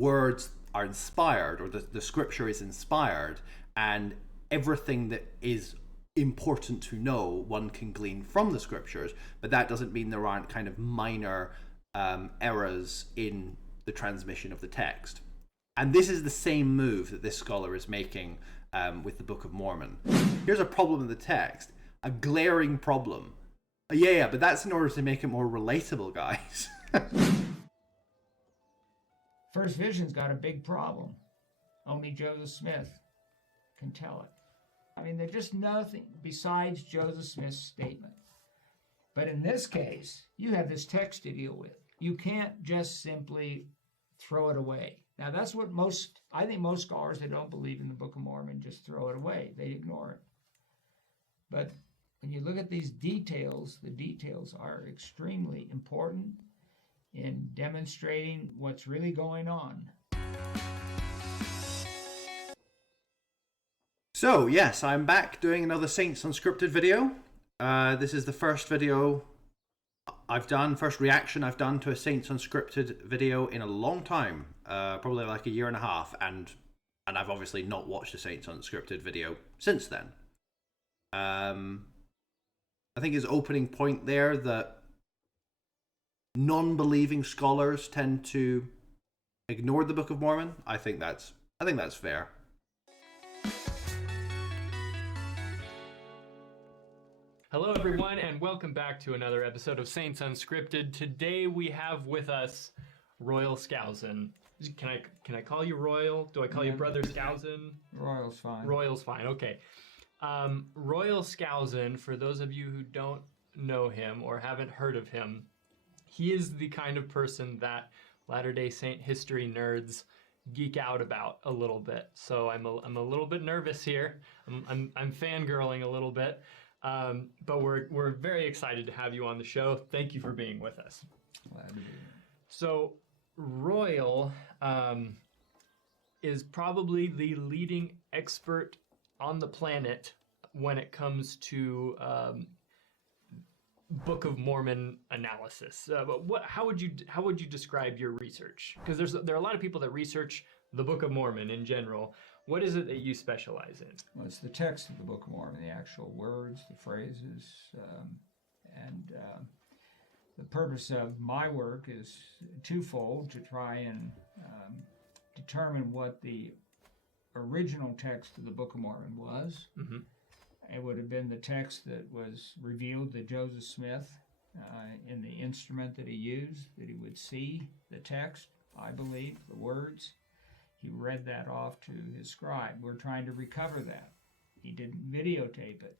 words are inspired, or the scripture is inspired, and everything that is important to know one can glean from the scriptures, but that doesn't mean there aren't kind of minor errors in the transmission of the text. And this is the same move that this scholar is making with the Book of Mormon. Here's a problem in the text, a glaring problem. Yeah, but that's in order to make it more relatable, guys. First Vision's got a big problem. Only Joseph Smith can tell it. I mean, there's just nothing besides Joseph Smith's statement. But in this case, you have this text to deal with. You can't just simply throw it away. Now, that's what I think most scholars that don't believe in the Book of Mormon just throw it away. They ignore it. But when you look at these details, the details are extremely important in demonstrating what's really going on. So, yes, I'm back doing another Saints Unscripted video. This is the first video I've done, first reaction I've done to a Saints Unscripted video in a long time. Probably like a year and a half, and I've obviously not watched a Saints Unscripted video since then. I think his opening point there that non-believing scholars tend to ignore the Book of Mormon, I think that's fair. Hello everyone, and welcome back to another episode of Saints Unscripted. Today we have with us Royal Skousen. Can I call you Royal? Do I call you Brother Skousen? Royal's fine. Royal's fine, okay. Royal Skousen, for those of you who don't know him or haven't heard of him, he is the kind of person that Latter-day Saint history nerds geek out about a little bit. So I'm a little bit nervous here. I'm fangirling a little bit. But we're very excited to have you on the show. Thank you for being with us. Glad to be here. So Royal is probably the leading expert on the planet when it comes to Book of Mormon analysis. But how would you describe your research? Because there are a lot of people that research the Book of Mormon in general. What is it that you specialize in? Well, it's the text of the Book of Mormon, the actual words, the phrases, and the purpose of my work is twofold: to try and determine what the original text of the Book of Mormon was. Mm-hmm. It would have been the text that was revealed to Joseph Smith in the instrument that he used, that he would see the text, I believe, the words. He read that off to his scribe. We're trying to recover that. He didn't videotape it.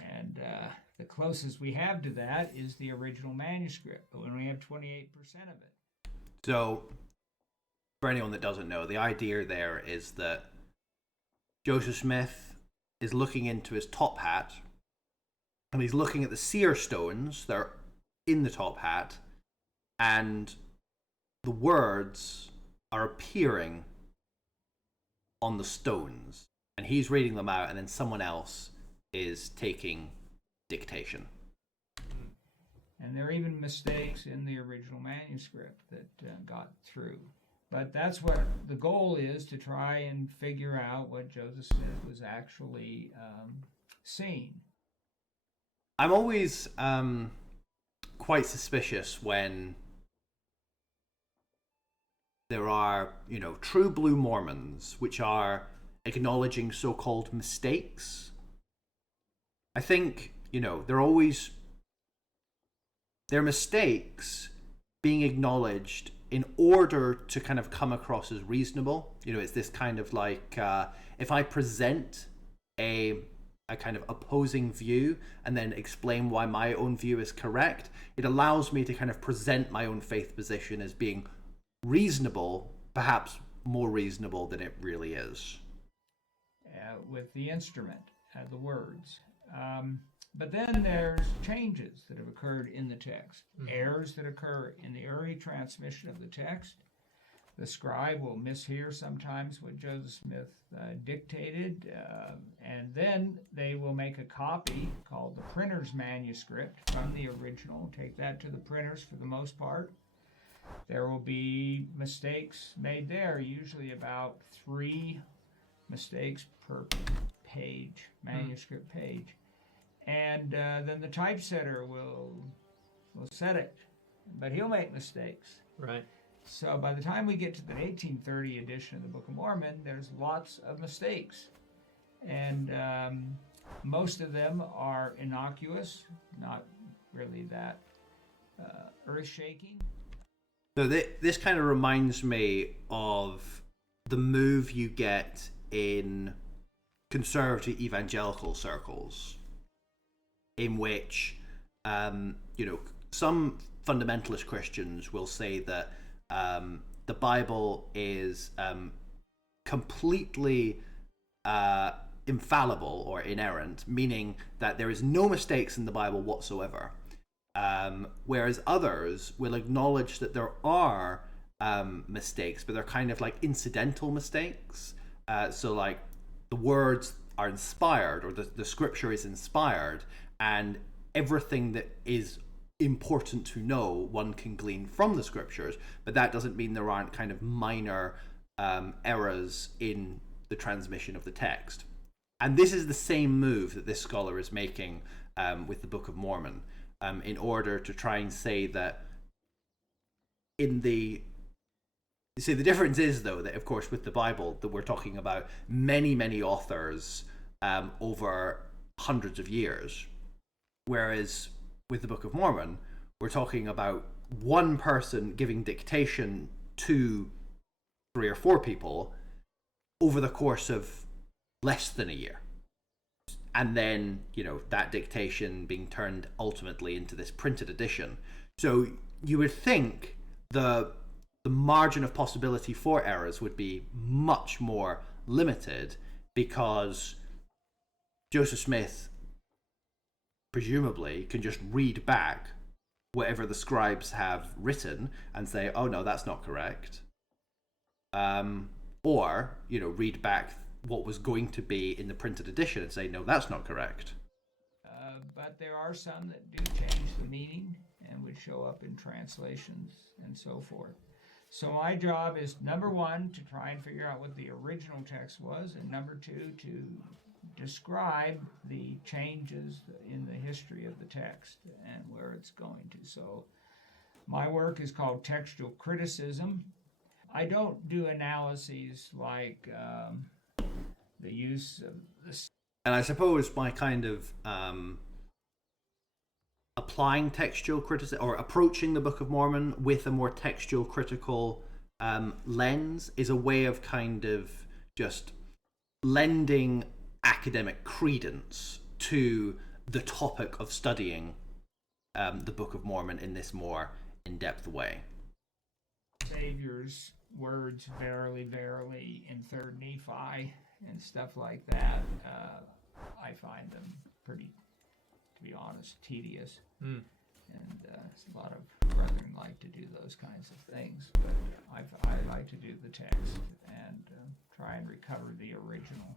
And the closest we have to that is the original manuscript, but we only have 28% of it. So, for anyone that doesn't know, the idea there is that Joseph Smith is looking into his top hat, and he's looking at the seer stones that are in the top hat, and the words are appearing on the stones, and he's reading them out, and then someone else is taking dictation. And there are even mistakes in the original manuscript that got through. But that's what the goal is, to try and figure out what Joseph Smith was actually seeing. I'm always quite suspicious when there are, true blue Mormons which are acknowledging so-called mistakes. I think, they're mistakes being acknowledged in order to kind of come across as reasonable. It's this kind of like, if I present a kind of opposing view and then explain why my own view is correct, it allows me to kind of present my own faith position as being reasonable, perhaps more reasonable than it really is. With the instrument, the words. But then there's changes that have occurred in the text, errors that occur in the early transmission of the text. The scribe will mishear sometimes what Joseph Smith dictated, and then they will make a copy called the printer's manuscript from the original, take that to the printers for the most part, there will be mistakes made there, usually about 3 mistakes per page, manuscript page. And then the typesetter will set it, but he'll make mistakes. Right. So by the time we get to the 1830 edition of the Book of Mormon, there's lots of mistakes. And most of them are innocuous, not really that earth-shaking. So this kind of reminds me of the move you get in conservative evangelical circles, in which, some fundamentalist Christians will say that the Bible is completely infallible or inerrant, meaning that there is no mistakes in the Bible whatsoever. Whereas others will acknowledge that there are mistakes, but they're kind of like incidental mistakes. So like the words are inspired, or the scripture is inspired, and everything that is important to know one can glean from the scriptures, but that doesn't mean there aren't kind of minor errors in the transmission of the text. And this is the same move that this scholar is making with the Book of Mormon, in order to try and say that the difference is, though, that of course with the Bible that we're talking about many authors over hundreds of years, whereas with the Book of Mormon we're talking about one person giving dictation to 3 or 4 people over the course of less than a year, and then that dictation being turned ultimately into this printed edition. So you would think the margin of possibility for errors would be much more limited, because Joseph Smith presumably can just read back whatever the scribes have written and say, oh no, that's not correct, or read back what was going to be in the printed edition and say, no, that's not correct. But there are some that do change the meaning and would show up in translations and so forth. So my job is, number 1, to try and figure out what the original text was, and number 2, to describe the changes in the history of the text and where it's going to. So my work is called textual criticism. I don't do analyses like the use of this. And I suppose by kind of applying textual criticism, or approaching the Book of Mormon with a more textual critical lens, is a way of kind of just lending academic credence to the topic of studying the Book of Mormon in this more in-depth way. Savior's words, verily, verily, in 3rd Nephi and stuff like that, I find them pretty, to be honest, tedious. And a lot of brethren like to do those kinds of things, but I like to do the text and try and recover the original.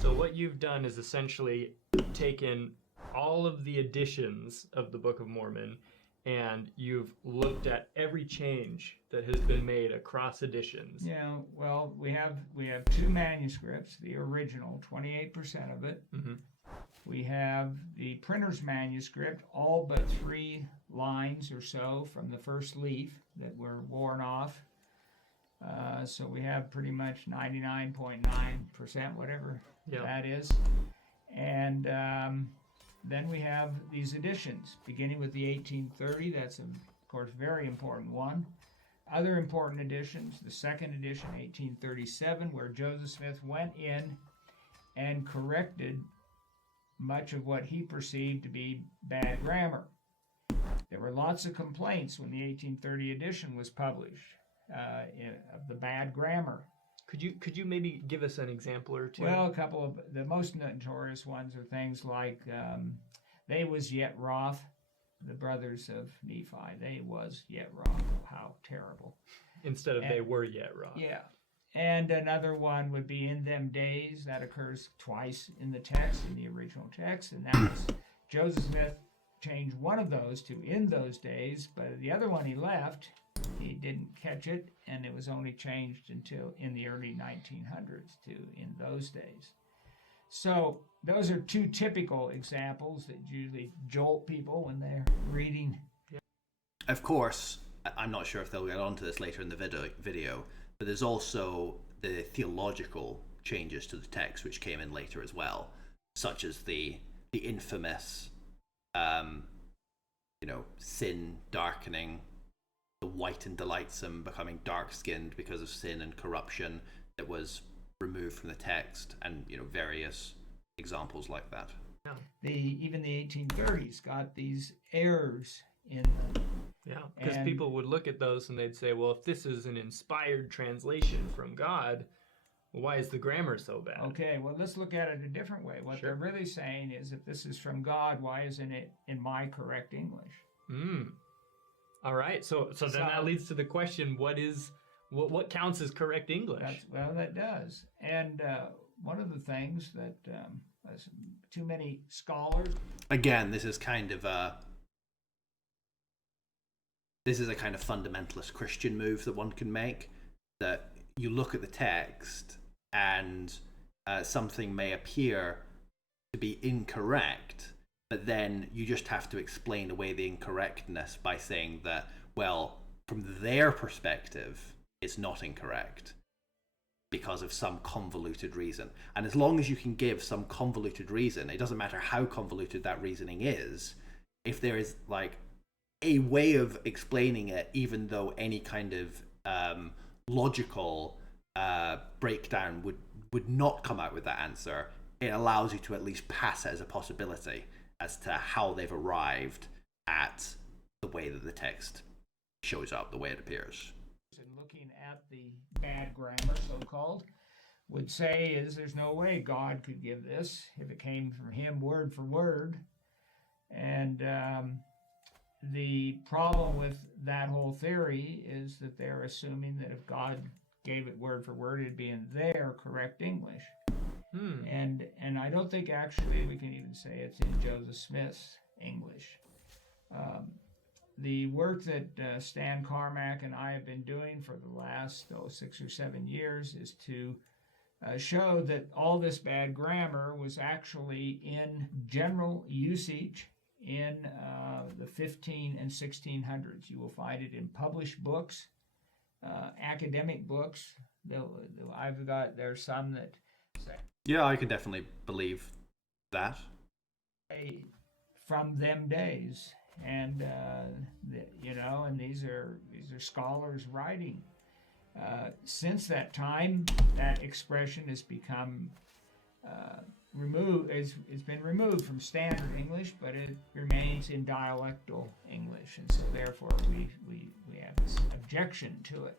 So what you've done is essentially taken all of the editions of the Book of Mormon, and you've looked at every change that has been made across editions. Yeah, well, we have 2 manuscripts, the original, 28% of it. Mm-hmm. We have the printer's manuscript, all but 3 lines or so from the first leaf that were worn off. So we have pretty much 99.9%, whatever that is. And then we have these editions, beginning with the 1830. That's, of course, very important one. Other important editions, the 2nd edition, 1837, where Joseph Smith went in and corrected much of what he perceived to be bad grammar. There were lots of complaints when the 1830 edition was published of the bad grammar. Could you maybe give us an example or two? Well, a couple of the most notorious ones are things like they was yet wroth, the brothers of Nephi. They was yet wroth. How terrible. Instead of they were yet wroth. Yeah. And another one would be in them days. That occurs twice in the text, in the original text. And that was Joseph Smith changed one of those to in those days, but the other one he left. he didn't catch it, and it was only changed until in the early 1900s in those days. So those are two typical examples that usually jolt people when they're reading. Of course, I'm not sure if they'll get onto this later in the video, but there's also the theological changes to the text which came in later as well, such as the infamous sin darkening, the white and delightsome becoming dark-skinned because of sin and corruption that was removed from the text, and various examples like that. Even the 1830s got these errors in them. Yeah, because people would look at those and they'd say, well, if this is an inspired translation from God, why is the grammar so bad? Okay, well, let's look at it a different way. What they're really saying is, if this is from God, why isn't it in my correct English? All right, so then that leads to the question, what counts as correct English? That does. And one of the things that too many scholars... Again, this is kind of a fundamentalist Christian move that one can make, that you look at the text and something may appear to be incorrect, but then you just have to explain away the incorrectness by saying that, well, from their perspective, it's not incorrect because of some convoluted reason. And as long as you can give some convoluted reason, it doesn't matter how convoluted that reasoning is, if there is like a way of explaining it, even though any kind of logical breakdown would not come out with that answer, it allows you to at least pass it as a possibility as to how they've arrived at the way that the text shows up, the way it appears. And looking at the bad grammar, so-called, would say is there's no way God could give this if it came from him word for word. And the problem with that whole theory is that they're assuming that if God gave it word for word, it'd be in their correct English. And I don't think actually we can even say it's in Joseph Smith's English. The work that Stan Carmack and I have been doing for the last 6 or 7 years is to show that all this bad grammar was actually in general usage in the 15 and 1600s. You will find it in published books, academic books. There's some that say, yeah, I can definitely believe that. From them days, and and these are scholars writing. Since that time, that expression has become removed. It's been removed from standard English, but it remains in dialectal English, and so therefore we have this objection to it.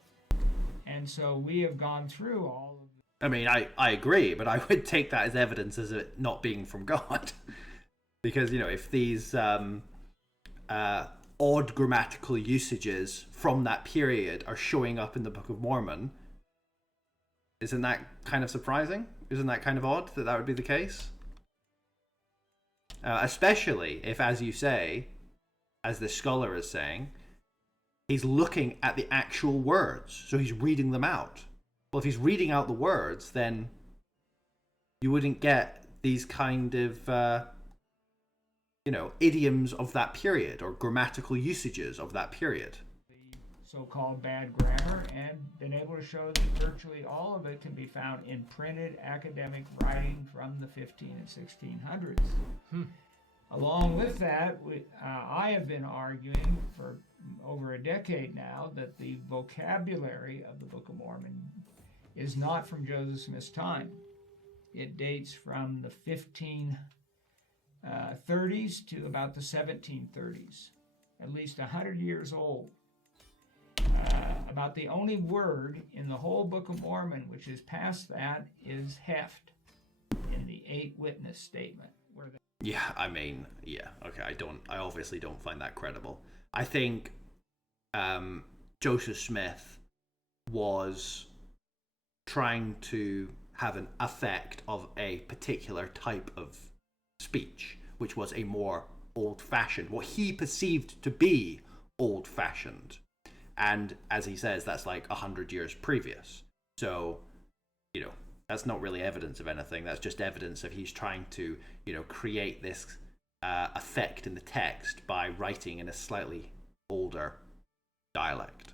And so we have gone through all of. I mean, I agree, but I would take that as evidence as it not being from God. Because, if these odd grammatical usages from that period are showing up in the Book of Mormon, isn't that kind of surprising? Isn't that kind of odd that would be the case? Especially if, as you say, as the scholar is saying, he's looking at the actual words, so he's reading them out. Well, if he's reading out the words, then you wouldn't get these kind of, idioms of that period or grammatical usages of that period. The so-called bad grammar, and been able to show that virtually all of it can be found in printed academic writing from the 15 and 1600s. Along with that, I have been arguing for over a decade now that the vocabulary of the Book of Mormon is not from Joseph Smith's time. It dates from the 1530s to about the 1730s, at least 100 years old. About the only word in the whole Book of Mormon which is past that is heft in the 8 witness statement. I obviously don't find that credible. I think Joseph Smith was trying to have an effect of a particular type of speech, which was a more old-fashioned, what he perceived to be old-fashioned. And as he says, that's like 100 years previous. So, that's not really evidence of anything. That's just evidence of he's trying to, create this effect in the text by writing in a slightly older dialect.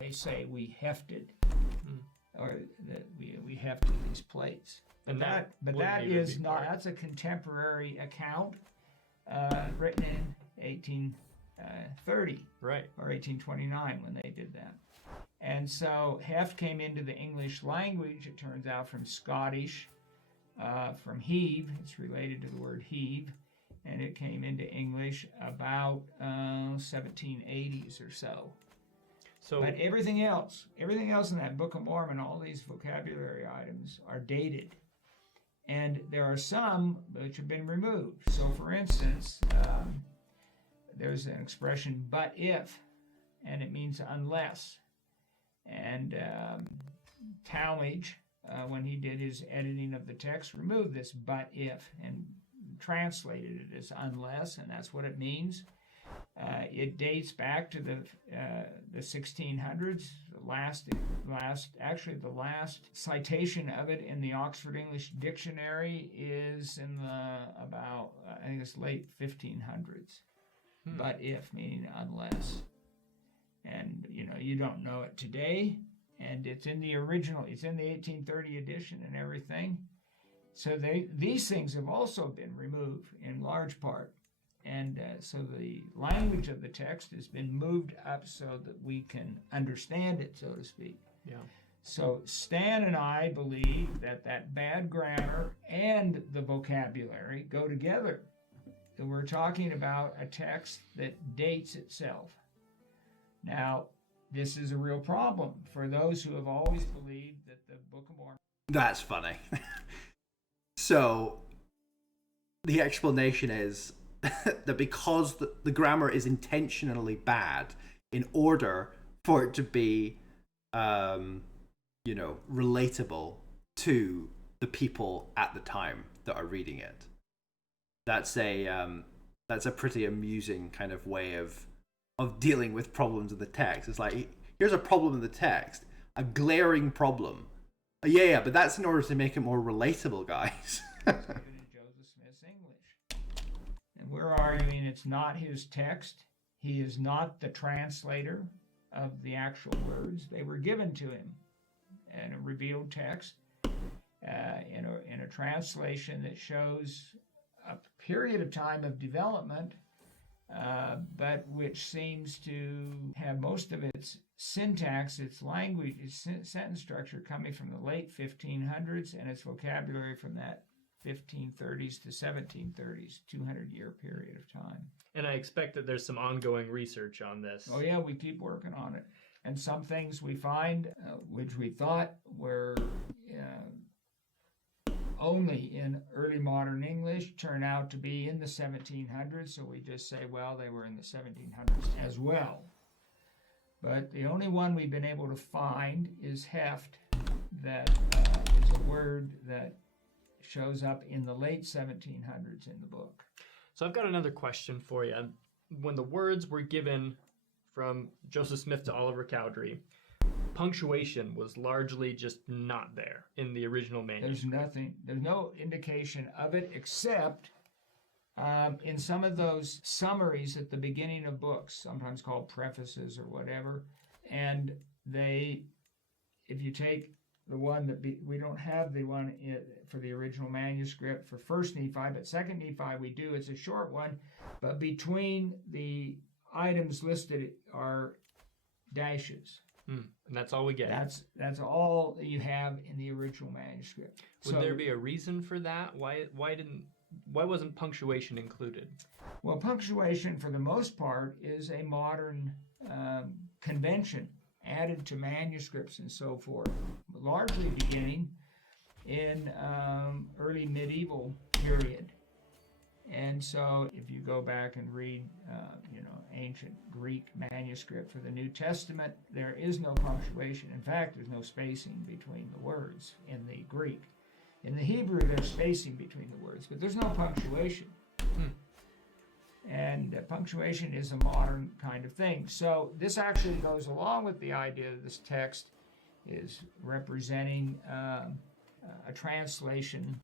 They say we hefted, or that we hefted these plates. But that is not. That's a contemporary account written in 1830, right, or 1829 when they did that. And so heft came into the English language. It turns out from Scottish, from heave. It's related to the word heave, and it came into English about 1780s or so. But everything else in that Book of Mormon, all these vocabulary items are dated. And there are some which have been removed. So, for instance, there's an expression, but if, and it means unless. And Talmage, when he did his editing of the text, removed this but if and translated it as unless, and that's what it means. It dates back to the 1600s. The last citation of it in the Oxford English Dictionary is in about I think it's late 1500s. But if meaning unless, and you don't know it today, and it's in the original. It's in the 1830 edition and everything. So these things have also been removed in large part. And so the language of the text has been moved up so that we can understand it, so to speak. Yeah. So Stan and I believe that bad grammar and the vocabulary go together. So we're talking about a text that dates itself. Now, this is a real problem for those who have always believed that the Book of Mormon... That's funny. So the explanation is that because the grammar is intentionally bad in order for it to be, relatable to the people at the time that are reading it. That's a pretty amusing kind of way of dealing with problems in the text. It's like, here's a problem in the text, a glaring problem. Yeah, but that's in order to make it more relatable, guys. And we're arguing it's not his text. He is not the translator of the actual words. They were given to him in a revealed text, in a translation that shows a period of time of development, but which seems to have most of its syntax, its language, its sentence structure coming from the late 1500s, and its vocabulary from that 1530s to 1730s, 200-year period of time. And I expect that there's some ongoing research on this. Oh yeah, we keep working on it. And some things we find, which we thought were only in early modern English, turn out to be in the 1700s, so we just say, well, they were in the 1700s as well. But the only one we've been able to find is heft, that is a word that shows up in the late 1700s in the book. So I've got another question for you. When the words were given from Joseph Smith to Oliver Cowdery, punctuation was largely just not there in the original manuscript. There's no indication of it except in some of those summaries at the beginning of books, sometimes called prefaces or whatever. And if you take the one that we don't have the one for the original manuscript for First Nephi, but Second Nephi we do. It's a short one, but between the items listed are dashes. And that's all we get. That's all that you have in the original manuscript. Would there be a reason for that? Why wasn't punctuation included? Well, punctuation for the most part is a modern convention added to manuscripts and so forth, largely beginning in early medieval period. And so if you go back and read, ancient Greek manuscript for the New Testament, there is no punctuation. In fact, there's no spacing between the words in the Greek. In the Hebrew, there's spacing between the words, but there's no punctuation. And punctuation is a modern kind of thing. So this actually goes along with the idea that this text is representing a translation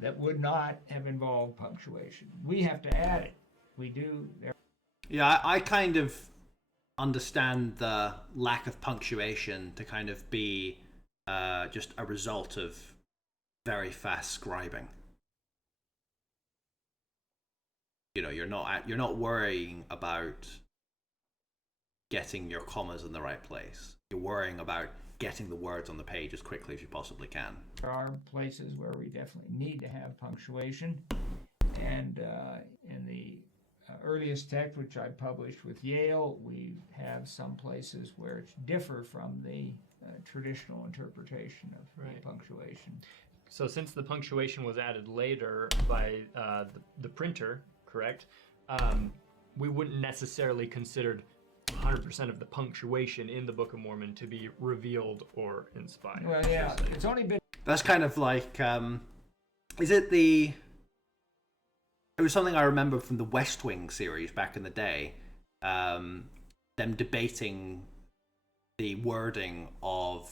that would not have involved punctuation. We have to add it. We do. Yeah, I kind of understand the lack of punctuation to kind of be just a result of very fast scribing. You know, you're not worrying about getting your commas in the right place. You're worrying about getting the words on the page as quickly as you possibly can. There are places where we definitely need to have punctuation, and in the earliest text, which I published with Yale, we have some places where it's differ from the traditional interpretation of the punctuation. So since the punctuation was added later by the printer, correct, we wouldn't necessarily consider 100% of the punctuation in the Book of Mormon to be revealed or inspired. Well, yeah, it's only been... That's kind of like, is it the... It was something I remember from the West Wing series back in the day, them debating the wording of,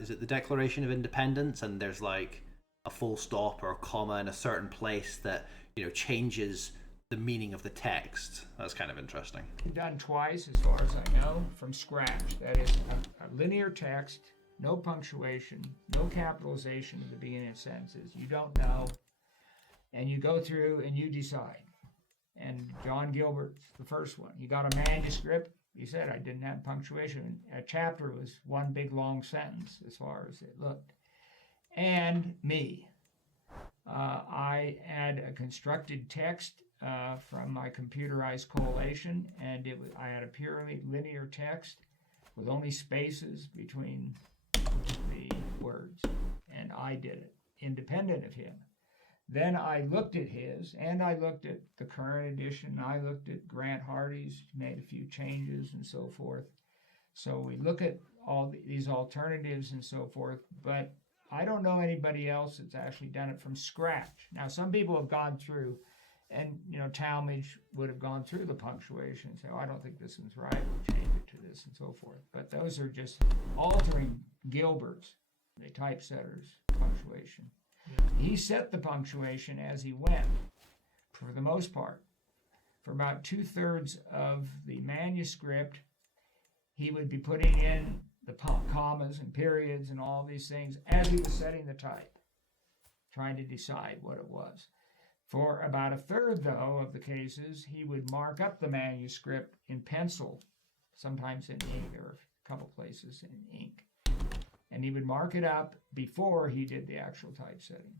is it the Declaration of Independence? And there's like a full stop or a comma in a certain place that, you know, changes the meaning of the text. That's kind of interesting. Done twice, as far as I know, from scratch. That is a linear text, no punctuation, no capitalization at the beginning of sentences. You don't know. And you go through and you decide. And John Gilbert's the first one. He got a manuscript. He said, I didn't have punctuation. A chapter was one big long sentence as far as it looked. And me. I had a constructed text from my computerized collation, and I had a purely linear text with only spaces between the words. And I did it, independent of him. Then I looked at his, and I looked at the current edition. I looked at Grant Hardy's, made a few changes and so forth. So we look at all these alternatives and so forth, but I don't know anybody else that's actually done it from scratch. Now, some people have gone through, and, you know, Talmage would have gone through the punctuation and say, oh, I don't think this one's right, we'll change it to this and so forth. But those are just altering Gilbert's, the typesetter's punctuation. He set the punctuation as he went, for the most part. For about 2/3 of the manuscript, he would be putting in the commas and periods and all these things as he was setting the type, trying to decide what it was. For about 1/3, though, of the cases, he would mark up the manuscript in pencil, sometimes in ink, or a couple places in ink. And he would mark it up before he did the actual typesetting.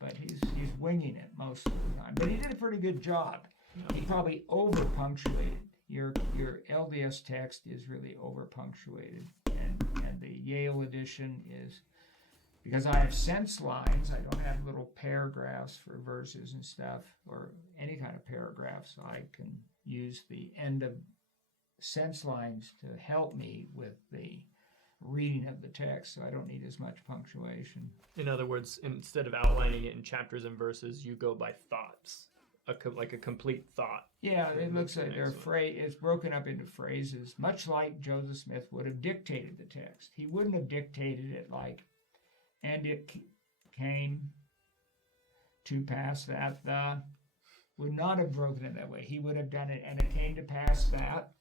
But he's winging it most of the time. But he did a pretty good job. He probably over-punctuated. Your LDS text is really over-punctuated. And the Yale edition is, because I have sense lines, I don't have little paragraphs for verses and stuff, or any kind of paragraphs. I can use the end of sense lines to help me with the reading of the text, so I don't need as much punctuation. In other words, instead of outlining it in chapters and verses, you go by thoughts, like a complete thought. Yeah, it looks like it's broken up into phrases, much like Joseph Smith would have dictated the text. He wouldn't have dictated it like, and it came to pass that the, would not have broken it that way. He would have done it, and it came to pass that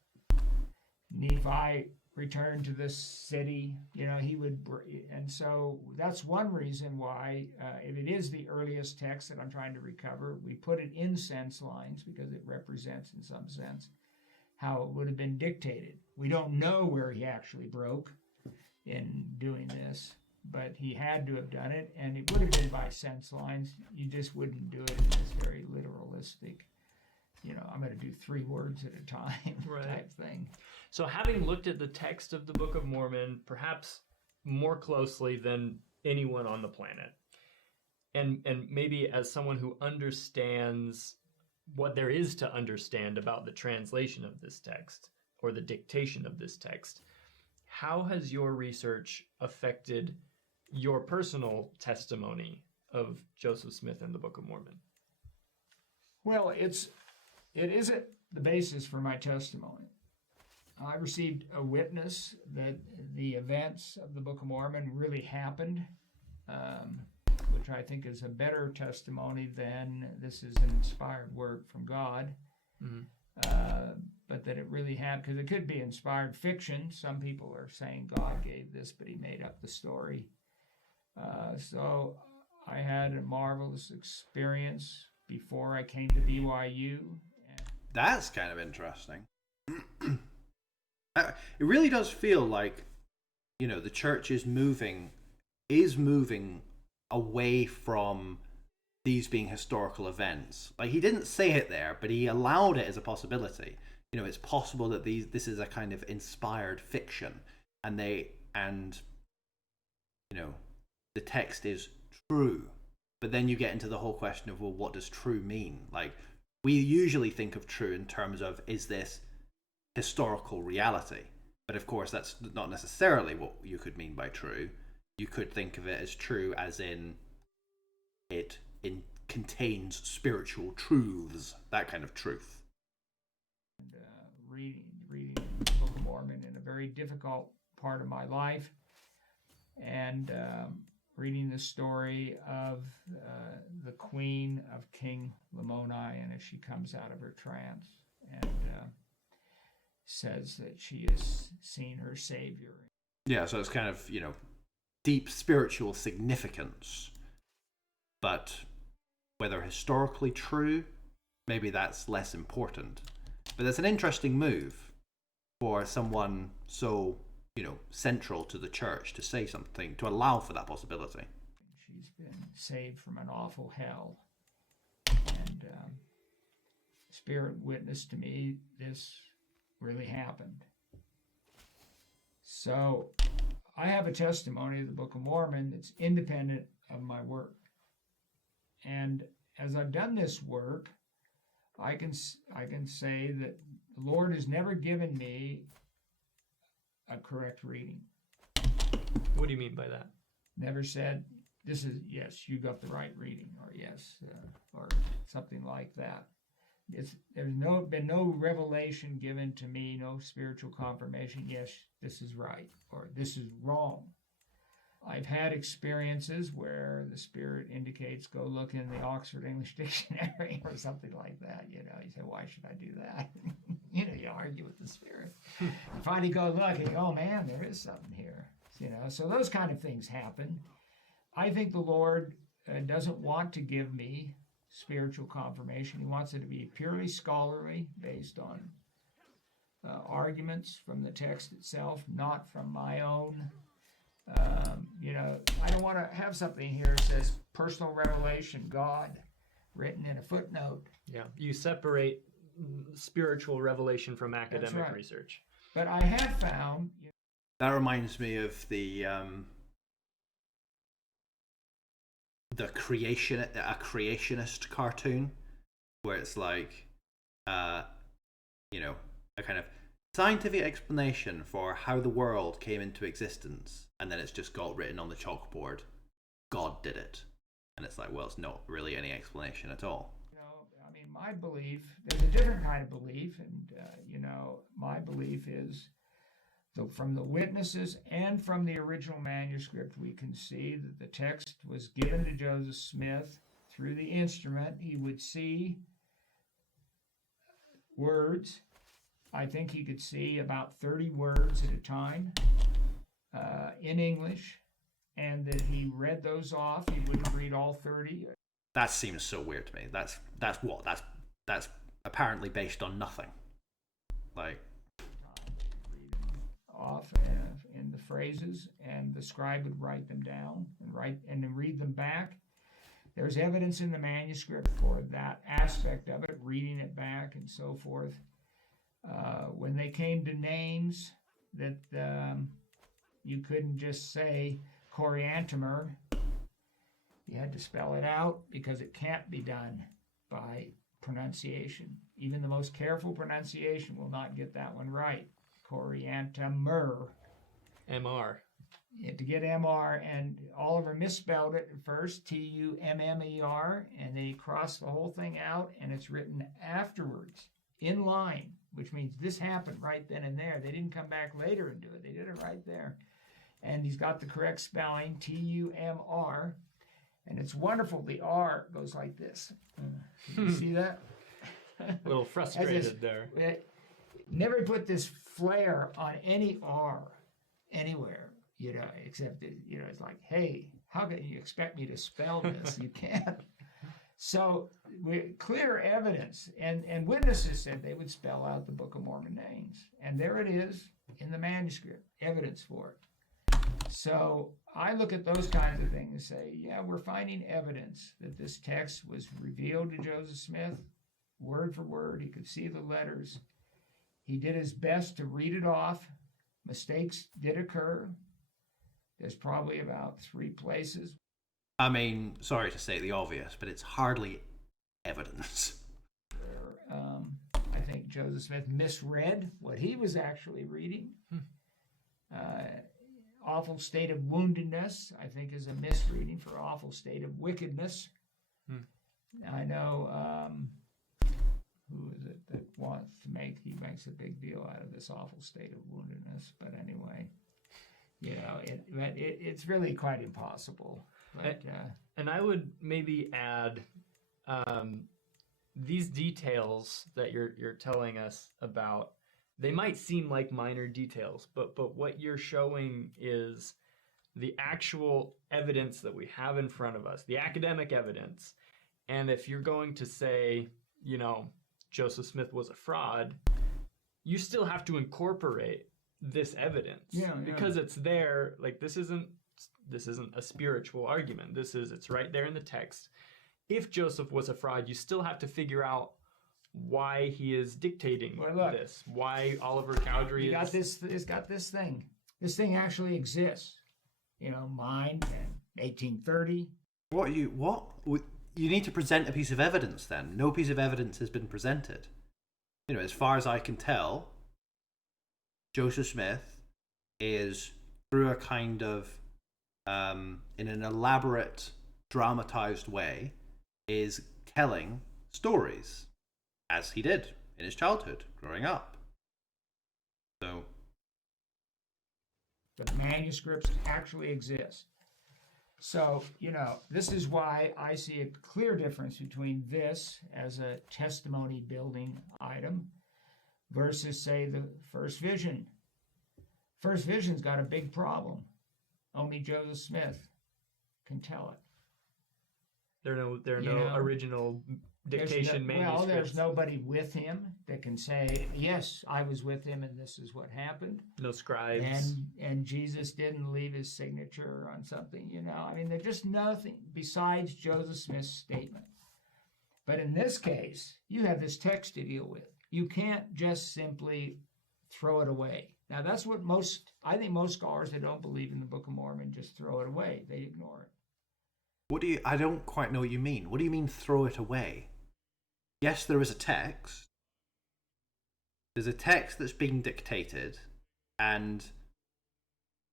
Nephi returned to this city, you know, he would, and so that's one reason why, if it is the earliest text that I'm trying to recover, we put it in sense lines because it represents, in some sense, how it would have been dictated. We don't know where he actually broke in doing this, but he had to have done it, and it would have been by sense lines. You just wouldn't do it in this very literalistic, you know, I'm going to do 3 words at a time type thing. So having looked at the text of the Book of Mormon, perhaps more closely than anyone on the planet, and maybe as someone who understands what there is to understand about the translation of this text or the dictation of this text, how has your research affected your personal testimony of Joseph Smith and the Book of Mormon? Well, it's It isn't the basis for my testimony. I received a witness that the events of the Book of Mormon really happened, which I think is a better testimony than this is an inspired work from God. But that it really happened, because it could be inspired fiction. Some people are saying God gave this, but he made up the story. So I had a marvelous experience before I came to BYU. That's kind of interesting. It really does feel like, the church is moving away from these being historical events. Like, he didn't say it there, but he allowed it as a possibility. It's possible that this is a kind of inspired fiction, and the text is true. But then you get into the whole question of, well, what does true mean? Like, we usually think of true in terms of, is this historical reality? But of course, that's not necessarily what you could mean by true. You could think of it as true as in it contains spiritual truths, that kind of truth. And, reading the Book of Mormon in a very difficult part of my life, and reading the story of the queen of King Lamoni, and as she comes out of her trance and says that she has seen her Savior. Yeah, so it's kind of, deep spiritual significance. But whether historically true, maybe that's less important. But it's an interesting move for someone so, central to the church to say something, to allow for that possibility. She's been saved from an awful hell. And Spirit witnessed to me this really happened. So I have a testimony of the Book of Mormon that's independent of my work. And as I've done this work, I can say that the Lord has never given me a correct reading. What do you mean by that? Never said, this is, yes, you got the right reading, or yes, or something like that. There's been no revelation given to me, no spiritual confirmation, yes, this is right, or this is wrong. I've had experiences where the Spirit indicates, go look in the Oxford English Dictionary or something like that. You say, why should I do that? You argue with the Spirit. You finally go look and oh man, there is something here. So those kind of things happen. I think the Lord doesn't want to give me spiritual confirmation. He wants it to be purely scholarly, based on arguments from the text itself, not from my own. I don't want to have something here that says personal revelation, God, written in a footnote. Yeah, you separate spiritual revelation from academic research. But I have found... That reminds me of the creationist cartoon, where it's like, a kind of scientific explanation for how the world came into existence, and then it's just got written on the chalkboard, God did it. And it's like, well, it's not really any explanation at all. My belief, there's a different kind of belief, and, my belief is, from the witnesses and from the original manuscript, we can see that the text was given to Joseph Smith through the instrument. He would see words. I think he could see about 30 words at a time in English, and that he read those off. He wouldn't read all 30. That seems so weird to me. That's apparently based on nothing. Like, off in the phrases, and the scribe would write them down and then read them back. There's evidence in the manuscript for that aspect of it, reading it back and so forth. When they came to names, that you couldn't just say Coriantumr. You had to spell it out, because it can't be done by pronunciation. Even the most careful pronunciation will not get that one right. Coriantumr. MR. You have to get MR, and Oliver misspelled it at first, Tummer, and they crossed the whole thing out, and it's written afterwards, in line, which means this happened right then and there. They didn't come back later and do it. They did it right there. And he's got the correct spelling, Tumr, and it's wonderful. The R goes like this. You see that? A little frustrated there. Never put this flare on any R anywhere. Except, it's like, hey, how can you expect me to spell this? You can't. So, clear evidence. And witnesses said they would spell out the Book of Mormon names. And there it is in the manuscript, evidence for it. So, I look at those kinds of things and say, yeah, we're finding evidence that this text was revealed to Joseph Smith, word for word. He could see the letters. He did his best to read it off. Mistakes did occur. There's probably about 3 places. I mean, sorry to state the obvious, but it's hardly evidence. Where, I think Joseph Smith misread what he was actually reading. Awful state of woundedness, I think, is a misreading for awful state of wickedness. I know, who is it that wants to he makes a big deal out of this awful state of woundedness, but anyway. It's really quite impossible. But, and I would maybe add these details that you're telling us about. They might seem like minor details, but what you're showing is the actual evidence that we have in front of us, the academic evidence. And if you're going to say, Joseph Smith was a fraud, you still have to incorporate this evidence because it's there. Like this isn't a spiritual argument. It's right there in the text. If Joseph was a fraud, you still have to figure out why he is dictating this. Why Oliver Cowdery is. It's got this thing. This thing actually exists. Mine in 1830. What? You need to present a piece of evidence. Then no piece of evidence has been presented. As far as I can tell, Joseph Smith is, through a kind of, in an elaborate, dramatized way, is telling stories, as he did in his childhood, growing up. So. But manuscripts actually exist. So, this is why I see a clear difference between this as a testimony building item versus, say, the first vision. First vision's got a big problem. Only Joseph Smith can tell it. There are no original dictation manuscripts. Well, there's nobody with him that can say, yes, I was with him and this is what happened. No scribes. And Jesus didn't leave his signature on something, I mean, there's just nothing besides Joseph Smith's statement. But in this case, you have this text to deal with. You can't just simply throw it away. Now, that's what I think most scholars that don't believe in the Book of Mormon just throw it away. They ignore it. I don't quite know what you mean. What do you mean throw it away? Yes, there is a text. There's a text that's being dictated, and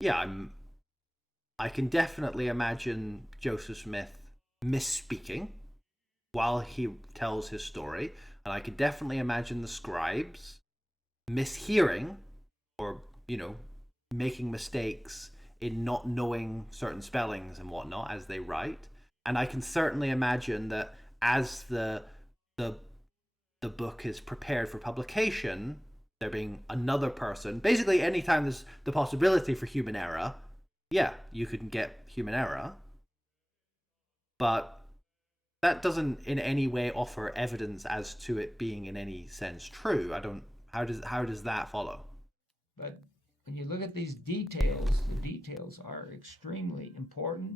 I can definitely imagine Joseph Smith misspeaking while he tells his story, and I could definitely imagine the scribes mishearing or, making mistakes in not knowing certain spellings and whatnot as they write. And I can certainly imagine that as the book is prepared for publication, there being another person. Basically, anytime there's the possibility for human error, you could get human error. But that doesn't in any way offer evidence as to it being in any sense true. How does that follow? But when you look at these details, the details are extremely important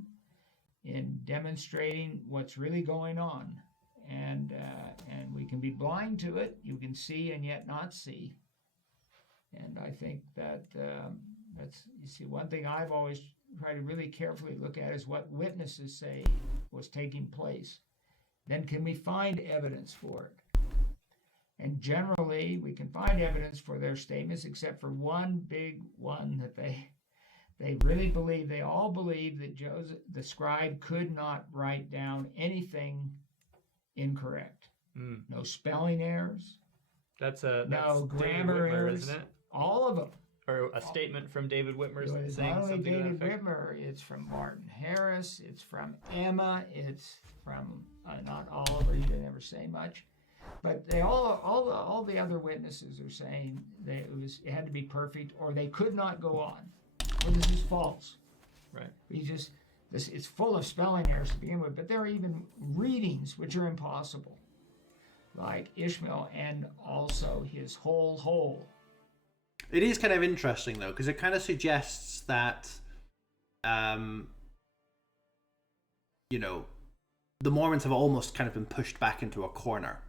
in demonstrating what's really going on. And we can be blind to it. You can see and yet not see. And I think that's one thing I've always tried to really carefully look at is what witnesses say was taking place. Then can we find evidence for it? And generally, we can find evidence for their statements, except for one big one that They really believe, they all believe that Joseph, the scribe, could not write down anything incorrect. No spelling errors. That's no David grammar Whitmer, errors. isn't it? All of them. Or a statement from David Whitmer It's saying not only something to David that effect. Whitmer, it's from Martin Harris, it's from Emma, it's from not Oliver, he didn't ever say much, but they all the other witnesses are saying that it had to be perfect, or they could not go on, or this is false. Right. It's full of spelling errors to begin with, but there are even readings which are impossible, like Ishmael and also his whole. It is kind of interesting though, because it kind of suggests that, the Mormons have almost kind of been pushed back into a corner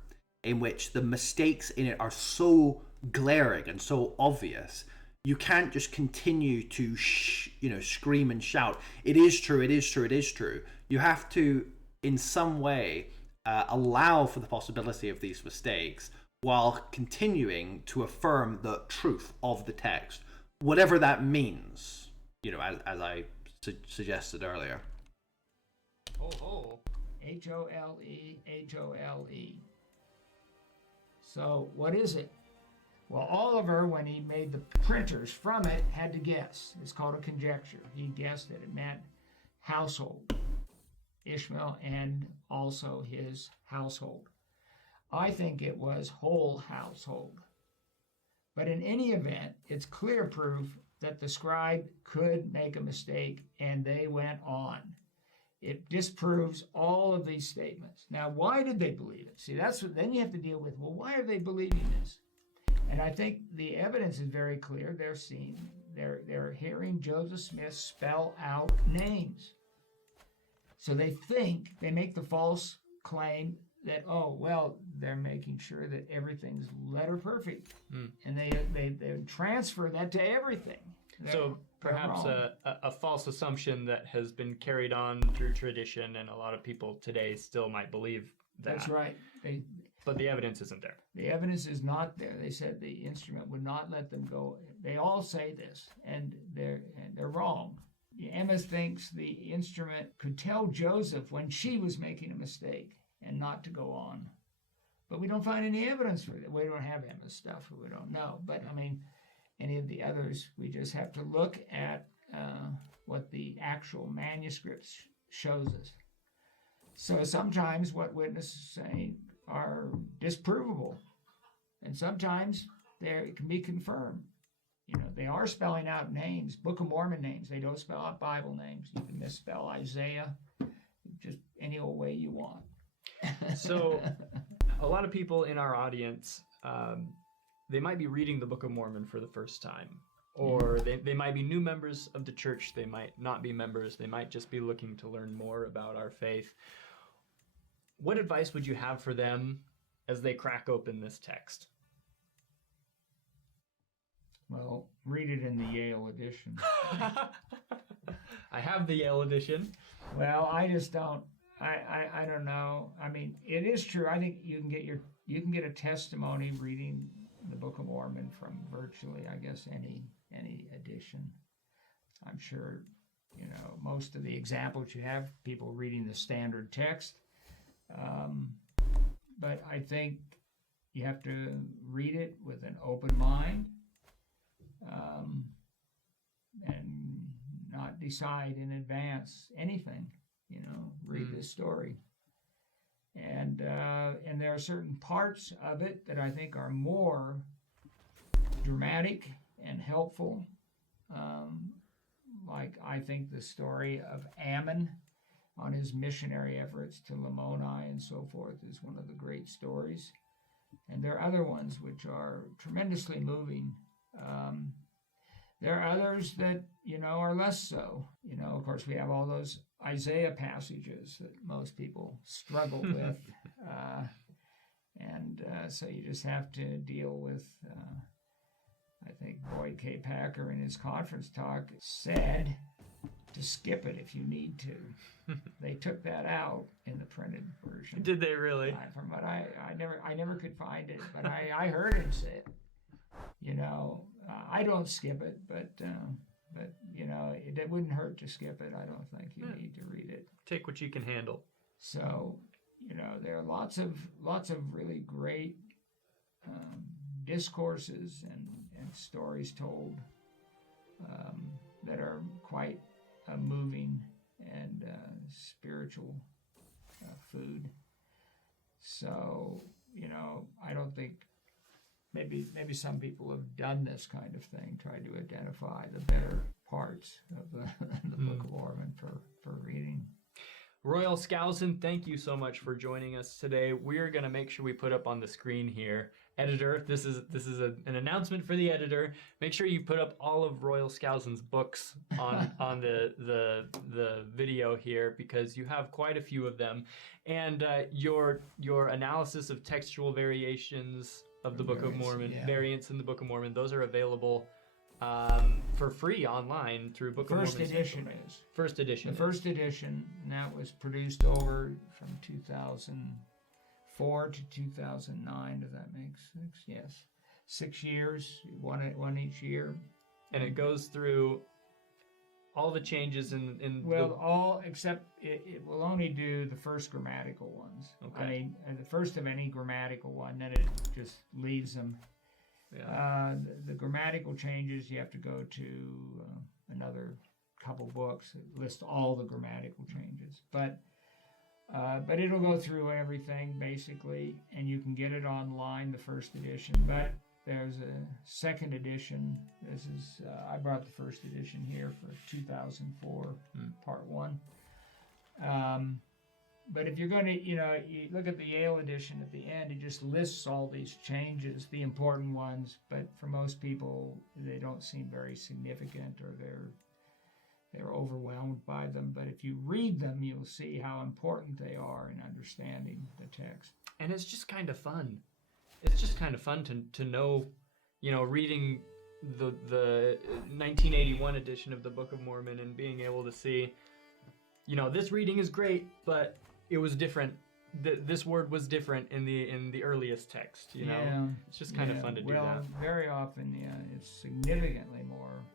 in which the mistakes in it are so glaring and so obvious. You can't just continue to, scream and shout, "It is true, it is true, it is true." You have to, in some way, allow for the possibility of these mistakes while continuing to affirm the truth of the text, whatever that means, as I suggested earlier. Oh. Hole, Hole. So what is it? Well, Oliver, when he made the printers from it, had to guess. It's called a conjecture. He guessed that it meant household, Ishmael, and also his household. I think it was whole household. But in any event, it's clear proof that the scribe could make a mistake, and they went on. It disproves all of these statements. Now, why did they believe it? See, then you have to deal with, well, why are they believing this? And I think the evidence is very clear. They're hearing Joseph Smith spell out names. So they make the false claim that, they're making sure that everything's letter perfect. And they transfer that to everything. So perhaps a false assumption that has been carried on through tradition, and a lot of people today still might believe that. That's right. But the evidence isn't there. The evidence is not there. They said the instrument would not let them go. They all say this, and they're wrong. Emma thinks the instrument could tell Joseph when she was making a mistake and not to go on. But we don't find any evidence for that. We don't have Emma's stuff. We don't know. But, any of the others, we just have to look at what the actual manuscript shows us. So sometimes what witnesses say are disprovable, and sometimes it can be confirmed. They are spelling out names, Book of Mormon names. They don't spell out Bible names. You can misspell Isaiah just any old way you want. So a lot of people in our audience, they might be reading the Book of Mormon for the first time, or they might be new members of the church. They might not be members. They might just be looking to learn more about our faith. What advice would you have for them as they crack open this text? Well, read it in the Yale edition. I have the Yale edition. Well, I just don't. I don't know. It is true. I think you can get a testimony reading the Book of Mormon from virtually, I guess, any edition. I'm sure, most of the examples you have, people reading the standard text. But I think you have to read it with an open mind, and not decide in advance anything. Read this story. And there are certain parts of it that I think are more dramatic and helpful. Like I think the story of Ammon on his missionary efforts to Lamoni and so forth is one of the great stories. And there are other ones which are tremendously moving. There are others that, are less so. Of course, we have all those Isaiah passages that most people struggle with. So you just have to deal with, I think Boyd K. Packer in his conference talk said to skip it if you need to. They took that out in the printed version. Did they really? From what I never could find it, but I heard him say it. I don't skip it, but it wouldn't hurt to skip it. I don't think you need to read it. Take what you can handle. So, there are lots of really great discourses and stories told that are quite moving and spiritual food. So, I don't think maybe some people have done this kind of thing, tried to identify the better parts of the Book of Mormon for reading. Royal Skousen, thank you so much for joining us today. We're going to make sure we put up on the screen here. Editor, this is an announcement for the editor. Make sure you put up all of Royal Skousen's books on the video here, because you have quite a few of them. And your analysis of textual variations of the Book of Mormon, variants in the Book of Mormon, those are available for free online through Book of Mormon. First edition is. First edition. The first edition, and that was produced over from 2004 to 2009. Does that make sense? Yes. 6 years, one each year. And it goes through all the changes in all except it will only do the first grammatical ones. Okay. I mean, the first of any grammatical one, then it just leaves them. Yeah. The grammatical changes, you have to go to another couple books that list all the grammatical changes. But it'll go through everything basically, and you can get it online, the first edition. But there's a second edition. This is I brought the first edition here for 2004, part 1. But if you're going to, you look at the Yale edition at the end, it just lists all these changes, the important ones. But for most people, they don't seem very significant, or they're overwhelmed by them. But if you read them, you'll see how important they are in understanding the text. And it's just kind of fun. It's just kind of fun to know, reading the 1981 edition of the Book of Mormon and being able to see, this reading is great, but it was different. This word was different in the earliest text. Yeah, it's just kind of fun to do that. Well, very often, it's significantly more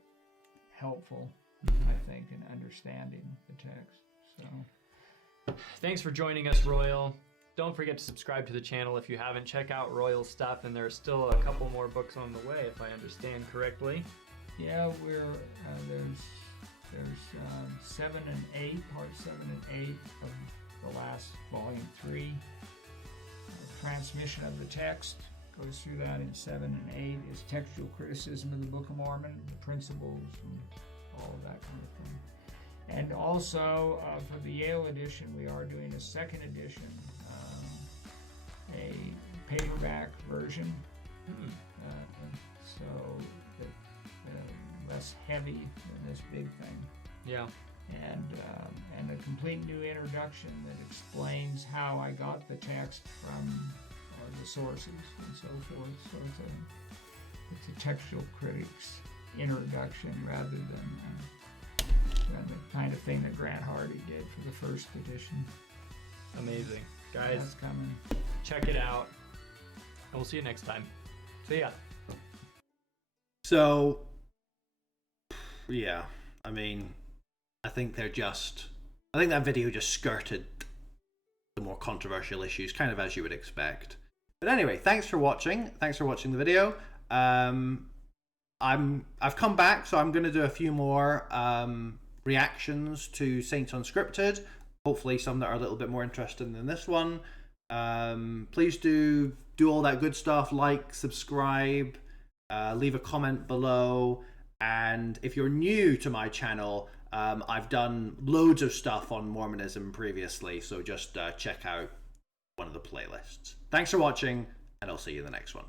helpful, I think, in understanding the text. So, thanks for joining us, Royal. Don't forget to subscribe to the channel if you haven't. Check out Royal stuff, and there's still a couple more books on the way, if I understand correctly. Yeah, there's 7 and 8, part 7 and 8 of the last volume 3. Transmission of the text goes through that in 7 and 8. Is textual criticism of the Book of Mormon, the principles, and all of that kind of thing. And also for the Yale edition, we are doing a second edition, a paperback version, so less heavy than this big thing. Yeah. And a complete new introduction that explains how I got the text from the sources and so forth. So it's a textual critic's introduction rather than the kind of thing that Grant Hardy did for the first edition. Amazing. Guys, that's coming. Check it out. And we'll see you next time. See ya. So, yeah, I mean, I think that video just skirted the more controversial issues, kind of as you would expect. But anyway, thanks for watching. Thanks for watching the video. I've come back, so I'm going to do a few more reactions to Saints Unscripted. Hopefully some that are a little bit more interesting than this one. Please do all that good stuff. Like, subscribe, leave a comment below. And if you're new to my channel, I've done loads of stuff on Mormonism previously, so just check out one of the playlists. Thanks for watching, and I'll see you in the next one.